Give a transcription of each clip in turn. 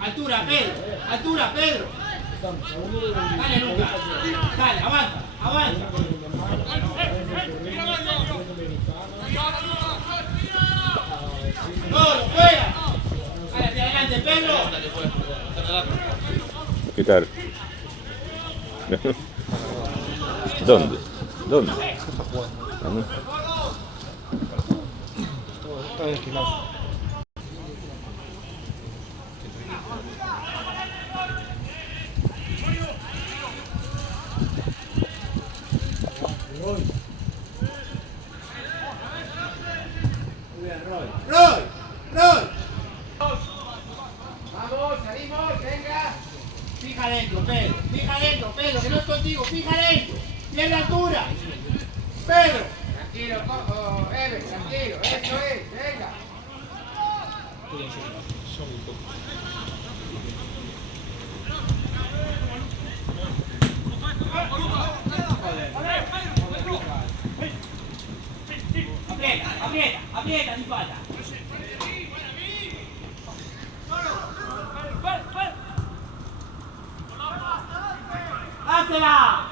Altura, Pedro. Altura, Pedro. Dale, Lucas. Dale, avanza, avanza. ¡Gol, fuera! Dale, hacia adelante, Pedro. ¿Qué tal? ¿Dónde? ¿Dónde? Está en el gimnasio. Roy, Roy. Vamos, salimos, venga. Fija adentro, Pedro, que no es contigo, fija adentro. Tiene altura. Pedro. Tranquilo, Eve, tranquilo, eso es, venga. Aprieta, sin falta. ¡Házela!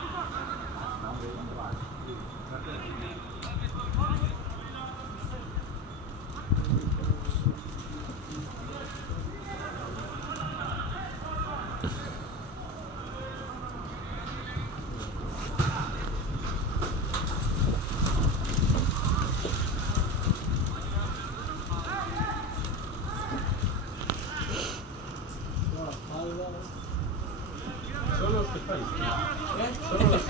Solo los quejáis. Solo los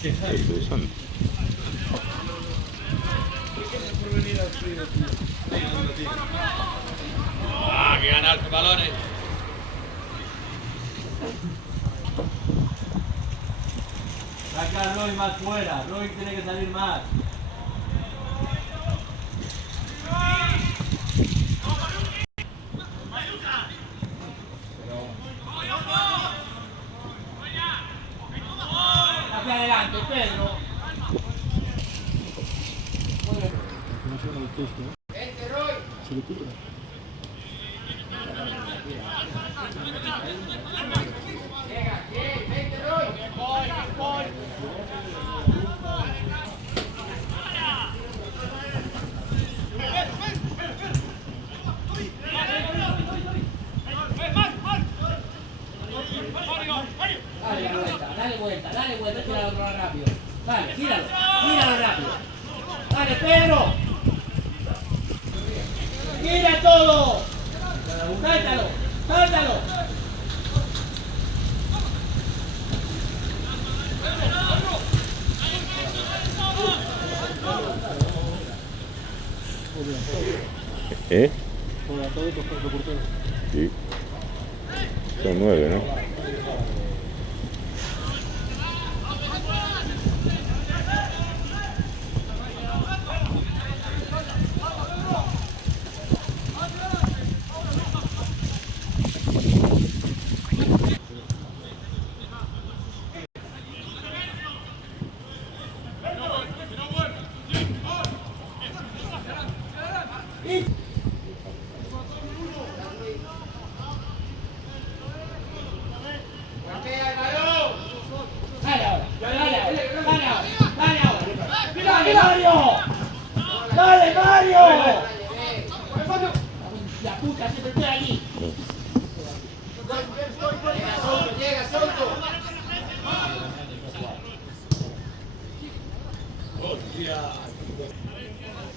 quejáis. Interesante. ¡Ah, que ganar con balones! Saca a Roy más fuera, Roy tiene que salir más. Hacia adelante, Pedro. Vente, Roy. Llega, bien, vente, Roy. Dale vuelta, tíralo rápido. Dale, tíralo rápido. Dale, Pedro. Tira todo. Sáltalo. ¿Eh? Bueno, todo esto es portero. Sí. Son 9, ¿no? Golpea el balón. Dale ahora. ¡Dale, Mario! La puta, siempre estoy allí. Llega, Soto.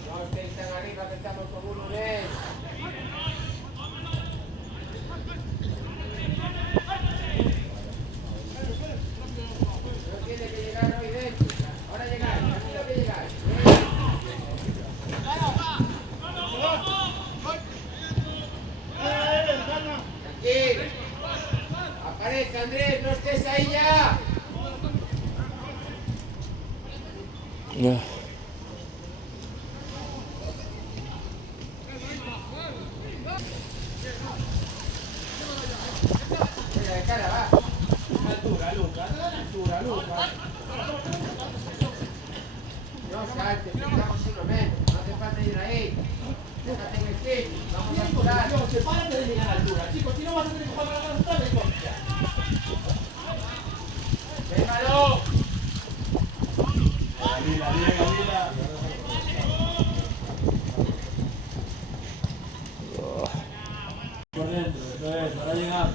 No, ustedes están arriba, que estamos con uno de ellos. No tiene que llegar hoy dentro. Ahora llegáis, tranquilo que llegáis. Tranquilo. Aparece, Andrés, no estés ahí ya. Venga, de cara, va. Altura, Lucas. Salte, pegamos uno menos. No hace falta ir ahí. Déjate en el sitio. Vamos a apurar. Sepárate de la altura, chicos, si no vas a tener que jugar para la de contra. ¡Déjalo! Mira. Por dentro, eso es, para llegar.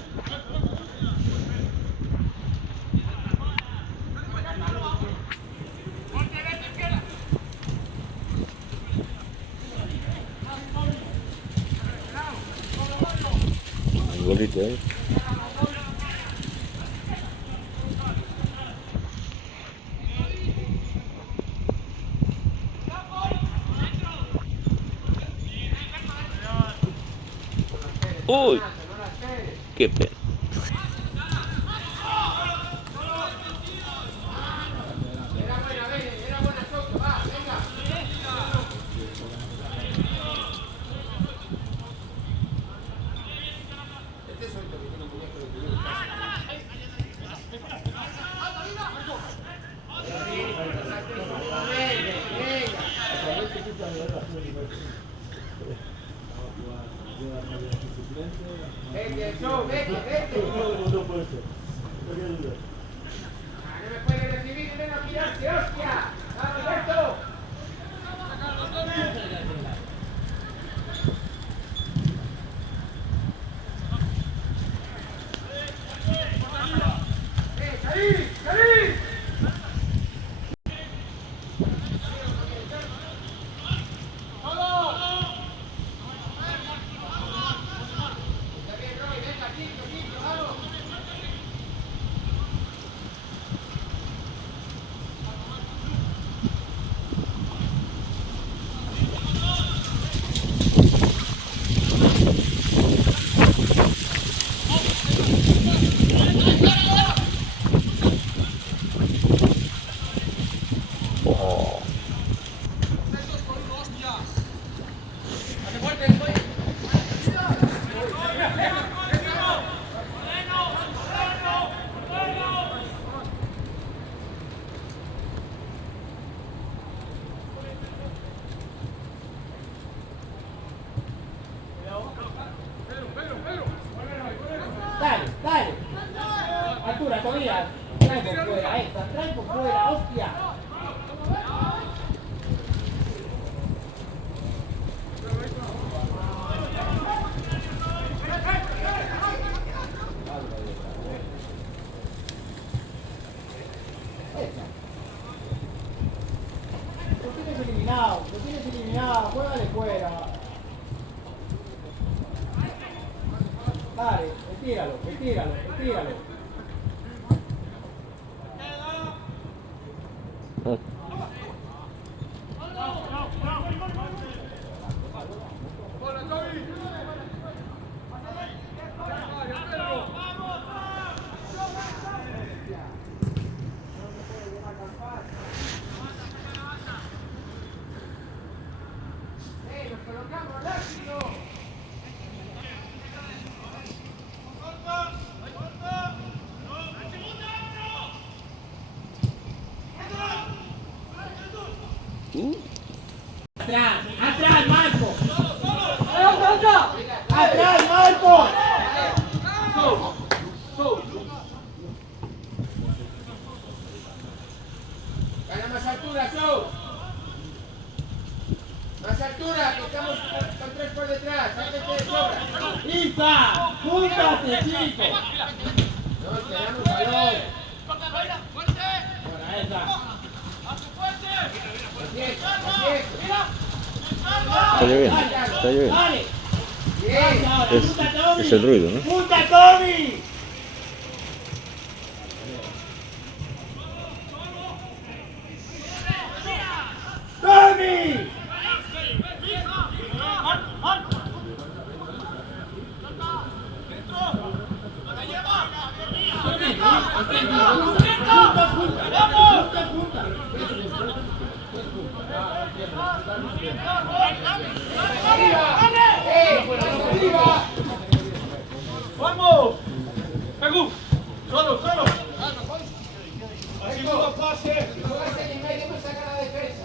Un golito ahí. Uy, qué pena. Era buena Soto, va, venga. Este Soto que tiene un muñeco de tuyo. Vete, Joe, vete. No puede ser. No me puede recibir y menos girarse, hostia. ¡Vamos, Alberto! ¡Salí! Está bien, Roy, venga, quinto, vamos. Oh. Dale. Altura, Tobías. Trae por fuera, trae por fuera, hostia. Lo tienes eliminado, juégale fuera. Dale, estíralo. Nos colocamos rápido. Atrás, Marco. Atrás, Marco. Gana más altura, Joe. Más altura, que estamos con tres por detrás. Sáquete de sobra. Isa, júntate, chico. No, esperamos balón. Ahora esa. Está lloviendo. Dale. Bien. Es el ruido, ¿no? ¡Punta, Tommy! ¡Tommy! ¡Vamos! ¡Pegú! ¡Solo! ¡Segundo pase! No vas a ni medio, no saca la defensa.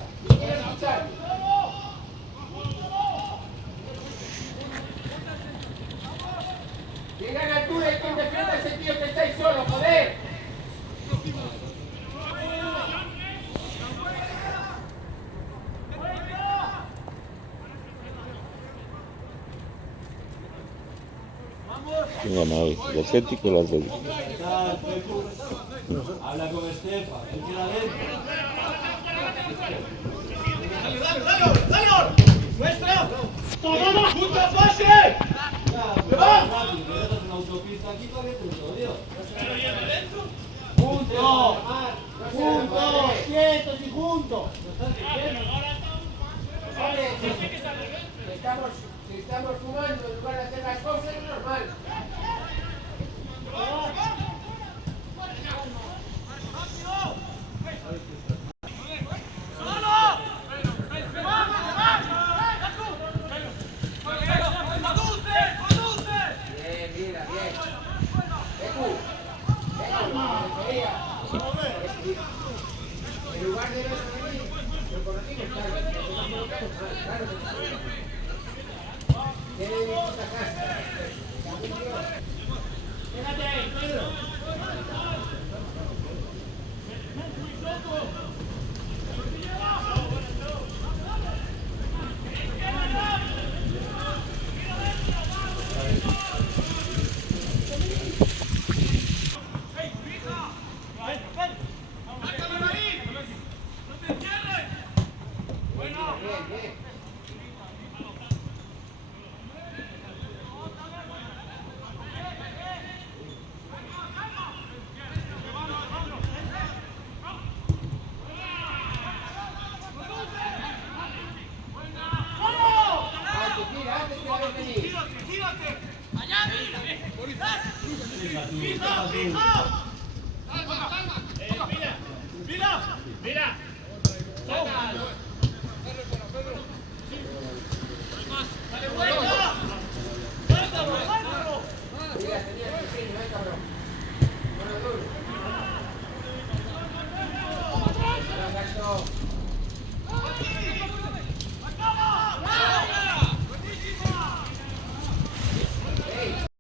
¿Quién gana hoy? ¿El Atlético o el Atlético? Está el Pepu. Habla con Estefan. Él queda adentro. Una autopista aquí para que te lo digo. Juntos, juntos, quietos y juntos. Oye, si estamos fumando en lugar de hacer las cosas, es normal. Bien, mira, bien. Pecu, en lugar de verlo venir, lo conocimos tarde, lo conocimos mal, claro que sí. Tiene esta casa. Déjate ahí, Pedro. Bien, bien.